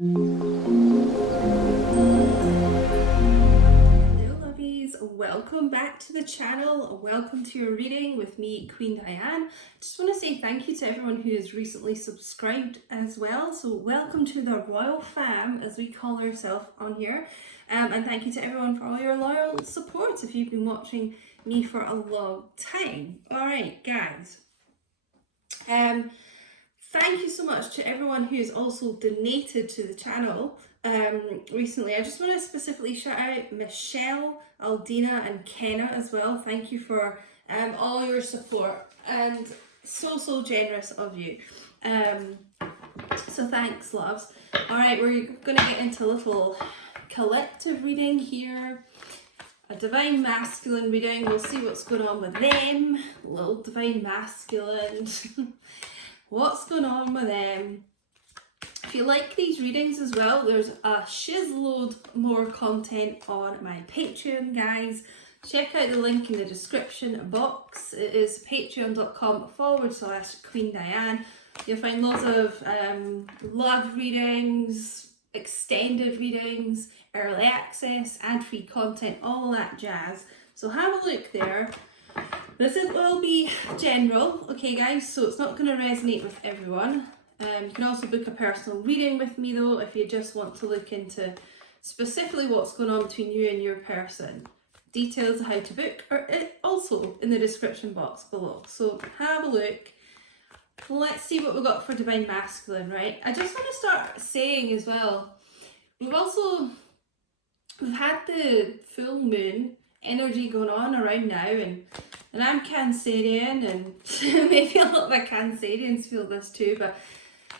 Hello lovies, welcome back to the channel. Welcome to your reading with me, Queen Diane. Just want to say thank you to everyone who has recently subscribed as well. So welcome to the royal fam, as we call ourselves on here. And thank you to everyone for all your loyal support if you've been watching me for a long time. Alright guys, thank you so much to everyone who has also donated to the channel recently. I just want to specifically shout out Michelle, Aldina and Kenna as well. Thank you for all your support, and so generous of you. So thanks loves. Alright, we're going to get into a little collective reading here. A divine masculine reading. We'll see what's going on with them. Little divine masculine. What's going on with them? If you like these readings as well, there's a shizload more content on my Patreon, guys. Check out the link in the description box. It is patreon.com/Queen Diane. You'll find loads of love readings, extended readings, early access, ad-free content, all that jazz. So have a look there. This will be general, okay guys, so it's not going to resonate with everyone. You can also book a personal reading with me though if you just want to look into specifically what's going on between you and your person. Details of how to book are also in the description box below, so have a look. Let's see what we've got for Divine Masculine, right? I just want to start saying as well, we've had the full moon energy going on around now, and I'm Cancerian, and maybe a lot of my Cancerians feel this too, but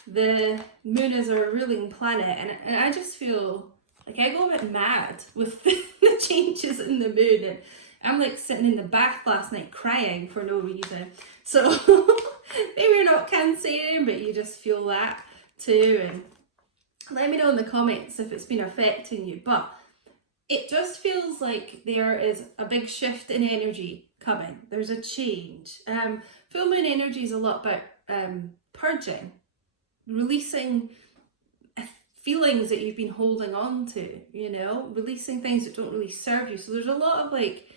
the moon is our ruling planet, and I just feel like I go a bit mad with the changes in the moon, and I'm like sitting in the bath last night crying for no reason. So maybe you're not Cancerian, but you just feel that too, and let me know in the comments if it's been affecting you. But it just feels like there is a big shift in energy coming. There's a change. Full moon energy is a lot about purging, releasing feelings that you've been holding on to, you know, releasing things that don't really serve you. So there's a lot of like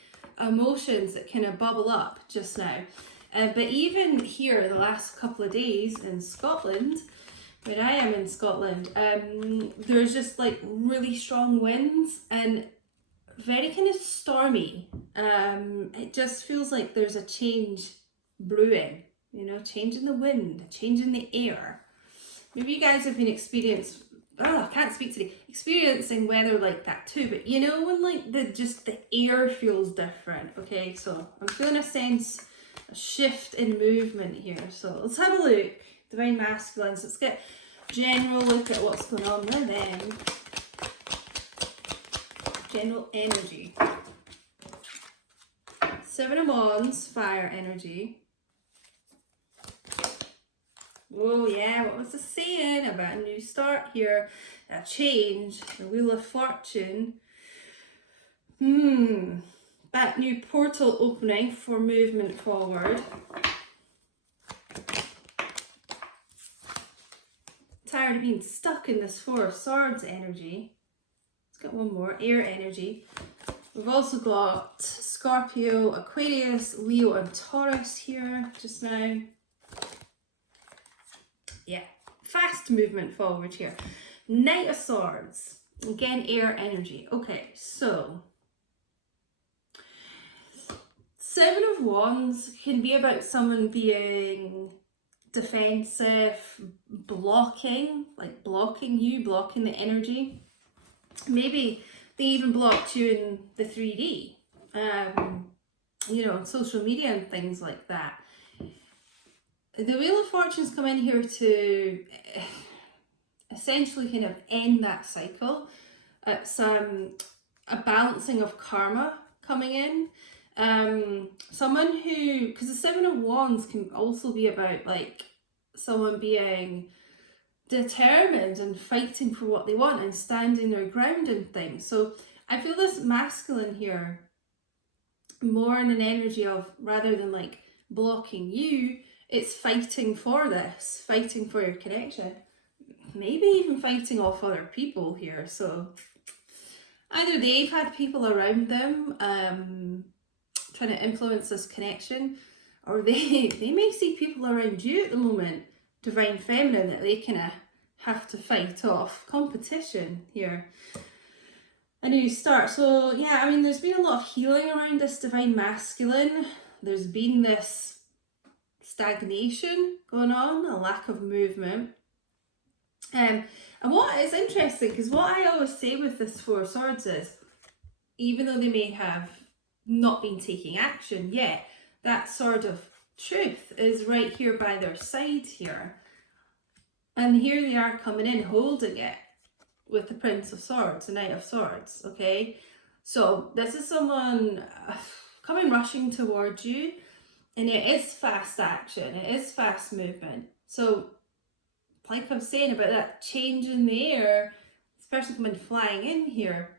emotions that kind of bubble up just now. But even here the last couple of days in Scotland, when I am in Scotland, there's just like really strong winds and very kind of stormy. It just feels like there's a change brewing, you know, change in the wind, change in the air. Maybe you guys have been experiencing weather like that too, but you know, when like the air feels different. Okay, so I'm feeling a shift in movement here. So let's have a look. Divine Masculine. So let's get a general look at what's going on with them. General energy. Seven of Wands, fire energy. Oh yeah, what was it saying about a new start here? A change, the Wheel of Fortune. That new portal opening for movement forward. Tired of being stuck in this Four of Swords energy. Let's get one more, air energy. We've also got Scorpio, Aquarius, Leo and Taurus here just now. Yeah, fast movement forward here. Knight of Swords, again air energy. Okay, so Seven of Wands can be about someone being defensive, blocking you, blocking the energy. Maybe they even blocked you in the 3D, you know, on social media and things like that. The Wheel of Fortune's come in here to essentially kind of end that cycle. It's a balancing of karma coming in. Someone who, because the Seven of Wands can also be about like someone being determined and fighting for what they want and standing their ground and things. So I feel this masculine here more in an energy of, rather than like blocking you, it's fighting for this, fighting for your connection. maybe even fighting off other people here. So either they've had people around them trying to influence this connection, or they may see people around you at the moment, Divine Feminine, that they kind of have to fight off. Competition here. A new start. So yeah, I mean, there's been a lot of healing around this Divine Masculine. There's been this stagnation going on, a lack of movement. And what is interesting, because what I always say with this Four of Swords is, even though they may have not been taking action yet, that sword of truth is right here by their side here. And here they are coming in, holding it with the Prince of Swords, the Knight of Swords, okay? So this is someone coming rushing towards you, and it is fast action, it is fast movement. So like I'm saying about that change in the air, this person coming flying in here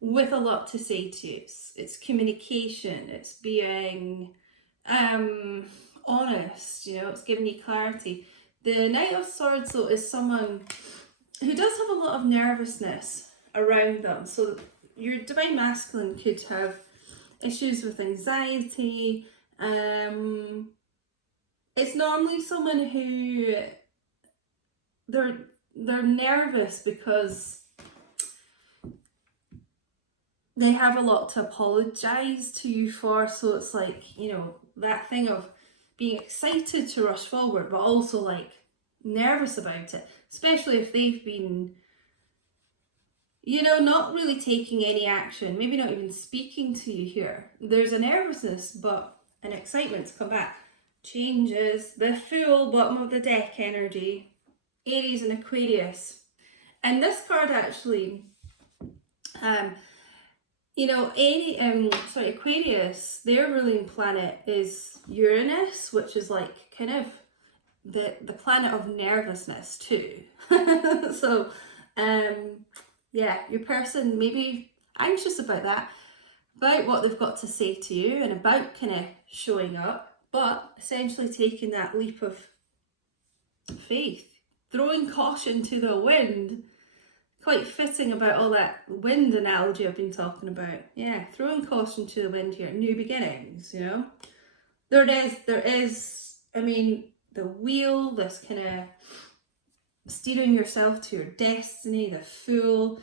with a lot to say to you. It's communication, it's being honest, you know, it's giving you clarity. The Knight of Swords, though, is someone who does have a lot of nervousness around them. So your Divine Masculine could have issues with anxiety. It's normally someone who they're nervous because they have a lot to apologize to you for. So it's like, you know, that thing of being excited to rush forward, but also like nervous about it, especially if they've been, you know, not really taking any action, maybe not even speaking to you here. There's a nervousness, but an excitement to come back. Changes, the Fool, bottom of the deck energy, Aries and Aquarius. And this card actually, you know, Aquarius, their ruling planet is Uranus, which is like kind of the planet of nervousness too. So, yeah, your person may be anxious about that, about what they've got to say to you and about kind of showing up, but essentially taking that leap of faith, throwing caution to the wind. Quite fitting about all that wind analogy I've been talking about. Yeah, throwing caution to the wind here, new beginnings, you know. There is, I mean, the wheel, this kind of steering yourself to your destiny, the Fool.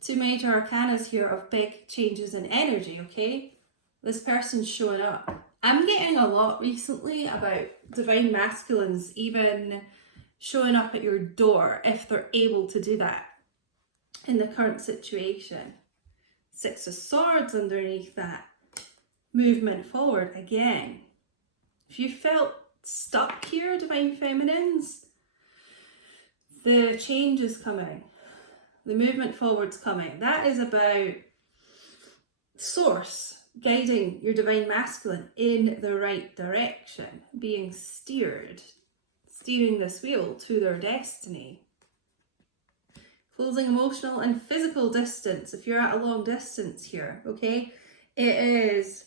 Two major arcanas here of big changes in energy, okay? This person's showing up. I'm getting a lot recently about Divine Masculines even showing up at your door if they're able to do that in the current situation. Six of Swords underneath that. Movement forward again. If you felt stuck here, Divine Feminines, the change is coming. The movement forward's coming. That is about Source guiding your Divine Masculine in the right direction, being steered, steering this wheel to their destiny. Closing emotional and physical distance, if you're at a long distance here, okay? It is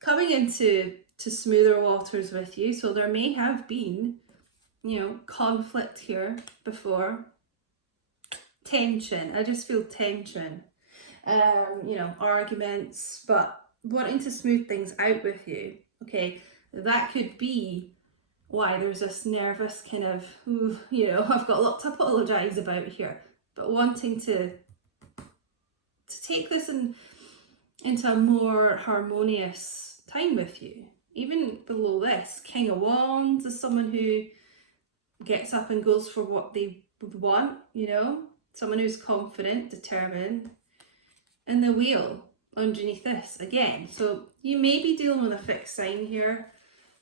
coming into smoother waters with you, so there may have been, you know, conflict here before. Tension, I just feel tension. You know, arguments, but wanting to smooth things out with you, okay? That could be why there's this nervous kind of, you know, I've got a lot to apologise about here, but wanting to take this into a more harmonious time with you. Even below this, King of Wands is someone who gets up and goes for what they would want, you know? Someone who's confident, determined. And the Wheel underneath this again. So you may be dealing with a fixed sign here.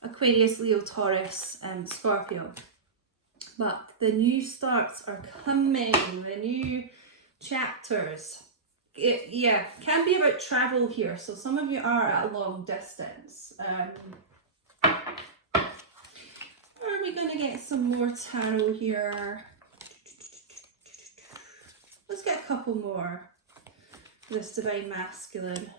Aquarius, Leo, Taurus, and Scorpio. But the new starts are coming. The new chapters. It can be about travel here. So some of you are at a long distance. Are we going to get some more tarot here? Let's get a couple more. This Divine Masculine.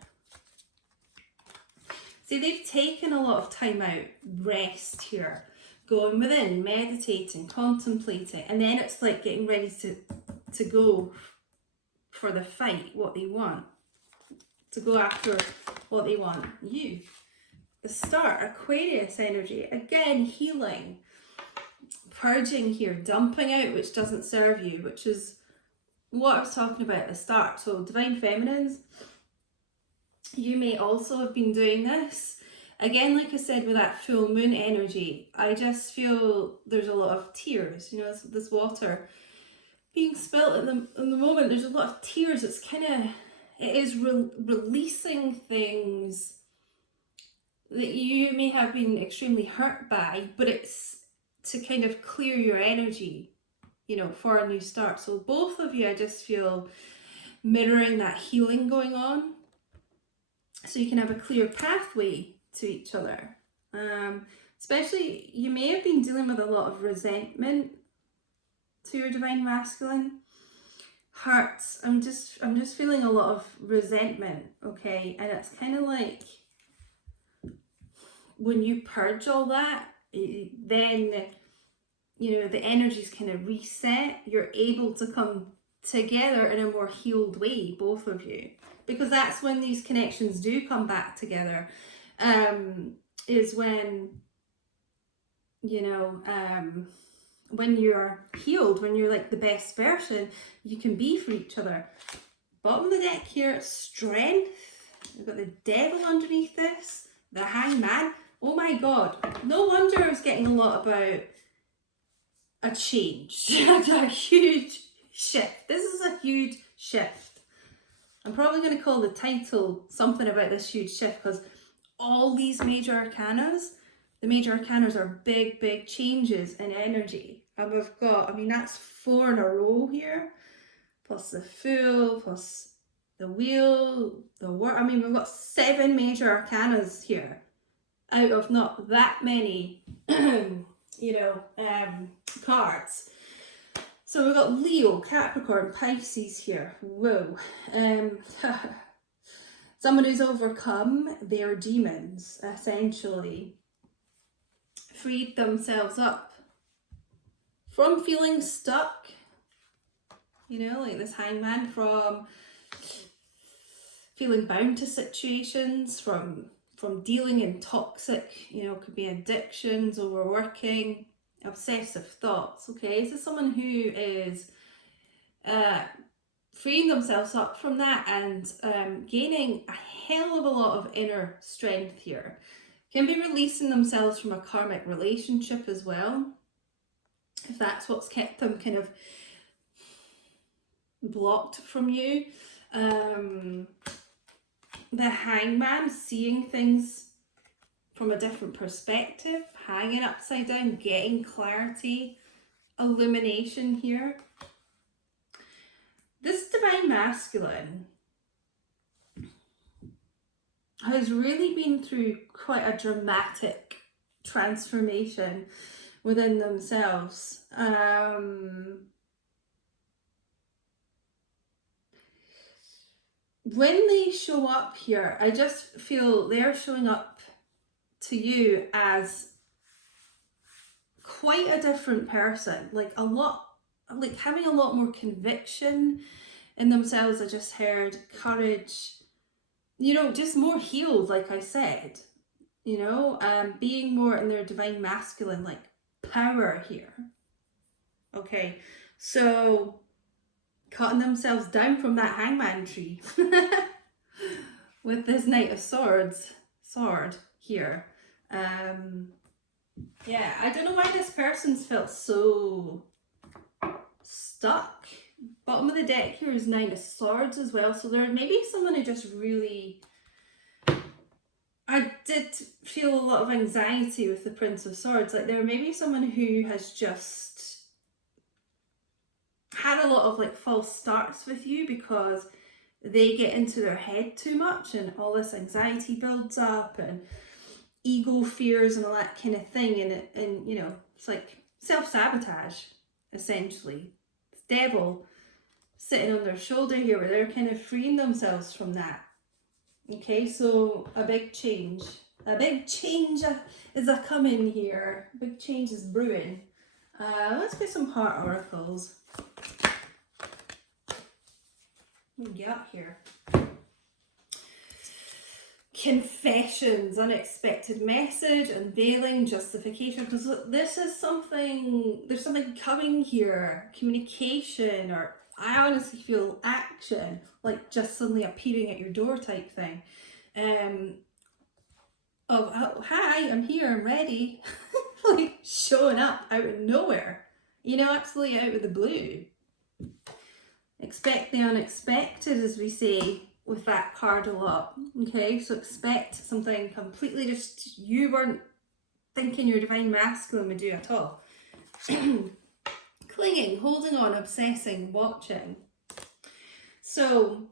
See, they've taken a lot of time out, rest here, going within, meditating, contemplating, and then it's like getting ready to go for the fight, what they want, to go after what they want. You, the start, Aquarius energy, again, healing, purging here, dumping out which doesn't serve you, which is what I was talking about at the start. So divine feminines, you may also have been doing this. Again, like I said, with that full moon energy, I just feel there's a lot of tears, you know, this water being spilt at the moment. There's a lot of tears. It's kind of, it is releasing things that you may have been extremely hurt by, but it's to kind of clear your energy, you know, for a new start. So both of you, I just feel mirroring that healing going on, so you can have a clear pathway to each other. Especially, you may have been dealing with a lot of resentment to your divine masculine. Hurts. I'm just feeling a lot of resentment, okay? And it's kind of like when you purge all that, then, you know, the energy's kind of reset. You're able to come together in a more healed way, both of you, because that's when these connections do come back together. Is when, you know, when you're healed, when you're like the best version you can be for each other. Bottom of the deck here, strength. We've got the devil underneath this, the hangman. Oh my god, no wonder I was getting a lot about a change, a huge shift. This is a huge shift. I'm probably going to call the title something about this huge shift, because all these major arcanas, the major arcanas are big, big changes in energy. And we've got, I mean, that's 4 in a row here, plus the Fool, plus the Wheel, the World. I mean, we've got 7 major arcanas here out of not that many, you know, cards. So we've got Leo, Capricorn, Pisces here. Whoa. Someone who's overcome their demons, essentially. Freed themselves up from feeling stuck. You know, like this hangman, from feeling bound to situations, from dealing in toxic, you know, could be addictions, overworking, obsessive thoughts. Okay, this is someone who is freeing themselves up from that and gaining a hell of a lot of inner strength here. Can be releasing themselves from a karmic relationship as well, if that's what's kept them kind of blocked from you. The hangman, seeing things from a different perspective, hanging upside down, getting clarity, illumination here. This divine masculine has really been through quite a dramatic transformation within themselves. When they show up here, I just feel they're showing up to you as quite a different person, like a lot, like having a lot more conviction in themselves. I just heard courage, you know, just more healed, like I said, you know, being more in their divine masculine, like power here. Okay, so cutting themselves down from that hangman tree with this Knight of sword here. Yeah, I don't know why this person's felt so stuck. Bottom of the deck here is 9 of Swords as well, so there may be someone who just really, I did feel a lot of anxiety with the Prince of Swords. Like there may be someone who has just had a lot of like false starts with you because they get into their head too much and all this anxiety builds up and ego fears and all that kind of thing, and you know, it's like self-sabotage essentially. It's devil sitting on their shoulder here where they're kind of freeing themselves from that. Okay, so a big change A big change is a coming here. A big change is brewing. Let's get some heart oracles. What do we got here? Confessions, unexpected message, unveiling, justification. Because this is something, there's something coming here. Communication, or I honestly feel action, like just suddenly appearing at your door type thing. Oh, hi, I'm here, I'm ready. Like showing up out of nowhere, you know, absolutely out of the blue. Expect the unexpected, as we say with that card a lot. Okay, so expect something completely just you weren't thinking your divine masculine would do at all. Clinging, holding on, obsessing, watching. So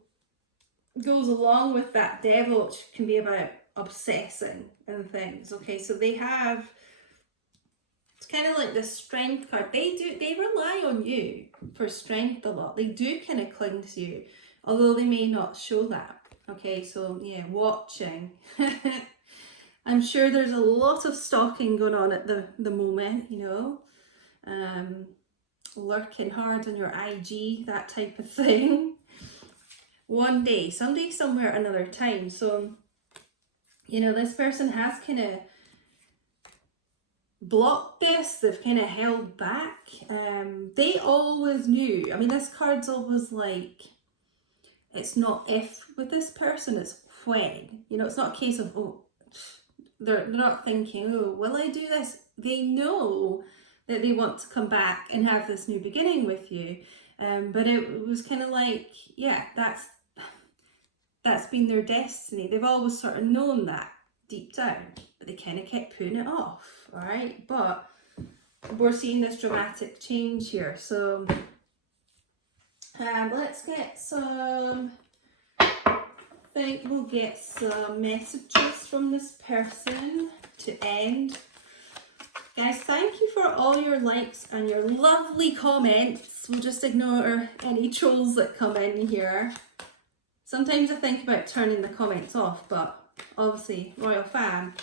goes along with that devil, which can be about obsessing and things. Okay, so they have, it's kind of like the strength card. They rely on you for strength a lot. They do kind of cling to you, although they may not show that. Okay, so yeah, watching. I'm sure there's a lot of stalking going on at the moment, you know. Lurking hard on your IG, that type of thing. One day, someday, somewhere, another time. So, you know, this person has kind of blocked this, they've kind of held back. They always knew. I mean, this card's always like, it's not if with this person, it's when. You know, it's not a case of, oh, they're not thinking, oh, will I do this? They know that they want to come back and have this new beginning with you. But it was kind of like, yeah, that's been their destiny. They've always sort of known that deep down, but they kind of kept putting it off, all right? But we're seeing this dramatic change here. So let's get some, I think we'll get some messages from this person to end. Guys, thank you for all your likes and your lovely comments. We'll just ignore any trolls that come in here. Sometimes I think about turning the comments off, but obviously, Royal Fam,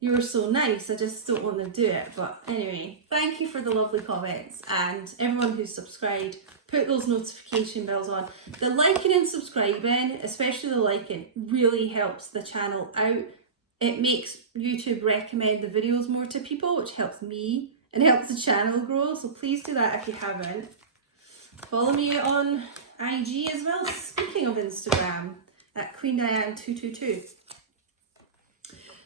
you were so nice, I just don't want to do it. But anyway, thank you for the lovely comments, and everyone who's subscribed, put those notification bells on. The liking and subscribing, especially the liking, really helps the channel out. It makes YouTube recommend the videos more to people, which helps me and helps the channel grow. So please do that if you haven't. Follow me on IG as well. Speaking of Instagram, at Queen Diane 222.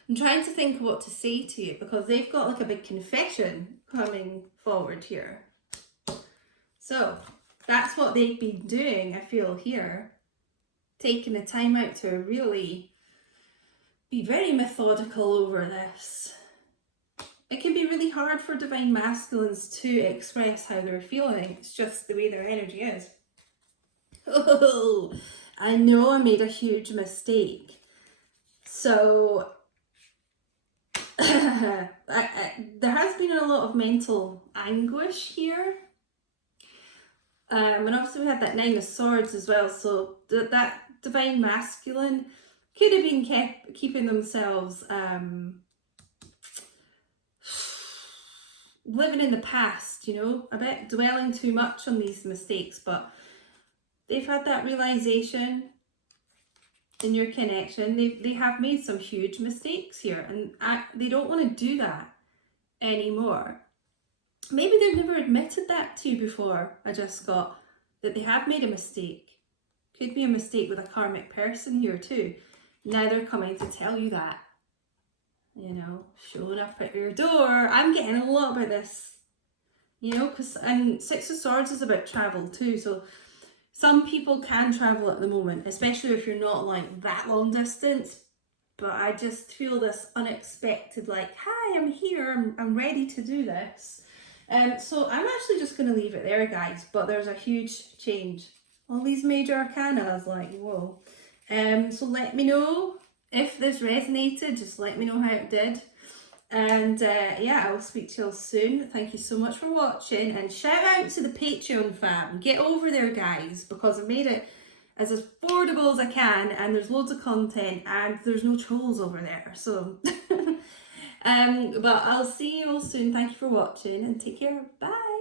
I'm trying to think of what to say to you because they've got like a big confession coming forward here. So that's what they've been doing, I feel, here. Taking the time out to really be very methodical over this. It can be really hard for divine masculines to express how they're feeling. It's just the way their energy is. Oh, I know I made a huge mistake. So there has been a lot of mental anguish here. And obviously we had that 9 of Swords as well. So that divine masculine could have been keeping themselves living in the past, you know, a bit dwelling too much on these mistakes, but they've had that realization in your connection. They have made some huge mistakes here, and they don't want to do that anymore. Maybe they've never admitted that to you before. I just got that they have made a mistake. Could be a mistake with a karmic person here too. Now they're coming to tell you that. You know, showing up at your door. I'm getting a lot about this. You know, and 6 of Swords is about travel too. So some people can travel at the moment, especially if you're not like that long distance. But I just feel this unexpected, like, hi, I'm here. I'm ready to do this. So I'm actually just going to leave it there, guys. But there's a huge change. All these major arcana, I was like, whoa. So let me know if this resonated. Just let me know how it did. And yeah, I will speak to you all soon. Thank you so much for watching. And shout out to the Patreon fam. Get over there, guys, because I made it as affordable as I can, and there's loads of content, and there's no trolls over there. So, but I'll see you all soon. Thank you for watching, and take care. Bye.